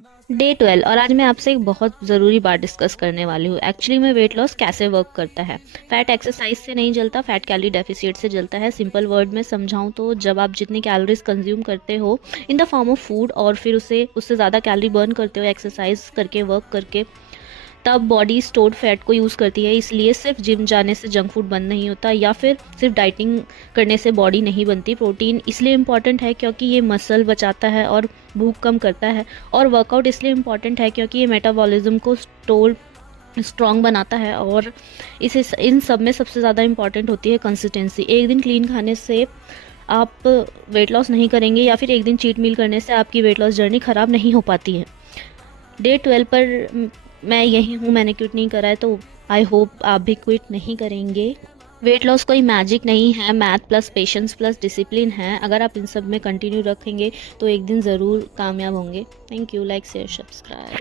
Day 12 और आज मैं आपसे एक बहुत ज़रूरी बात डिस्कस करने वाली हूँ। एक्चुअली में वेट लॉस कैसे वर्क करता है। फैट एक्सरसाइज से नहीं जलता, फैट कैलोरी डेफिसिट से जलता है। सिंपल वर्ड में समझाऊँ तो जब आप जितनी कैलोरीज कंज्यूम करते हो in the form of food और फिर उसे उससे ज़्यादा कैलोरी बर्न करते हो एक्सरसाइज करके, वर्क करके, तब बॉडी स्टोर्ड फैट को यूज़ करती है। इसलिए सिर्फ जिम जाने से जंक फूड बंद नहीं होता या फिर सिर्फ डाइटिंग करने से बॉडी नहीं बनती। प्रोटीन इसलिए इम्पॉर्टेंट है क्योंकि ये मसल बचाता है और भूख कम करता है, और वर्कआउट इसलिए इम्पॉर्टेंट है क्योंकि ये मेटाबॉलिज्म को स्ट्रॉन्ग बनाता है। और इसे इन सब में सबसे ज़्यादा इम्पॉर्टेंट होती है कंसिस्टेंसी। एक दिन क्लीन खाने से आप वेट लॉस नहीं करेंगे या फिर एक दिन चीट मील करने से आपकी वेट लॉस जर्नी ख़राब नहीं हो पाती है। डे 12 पर मैं यही हूँ, मैंने क्विट नहीं करा है, तो आई होप आप भी क्विट नहीं करेंगे। वेट लॉस कोई मैजिक नहीं है, math plus patience plus discipline है। अगर आप इन सब में कंटिन्यू रखेंगे तो एक दिन ज़रूर कामयाब होंगे। Thank you. Like share subscribe.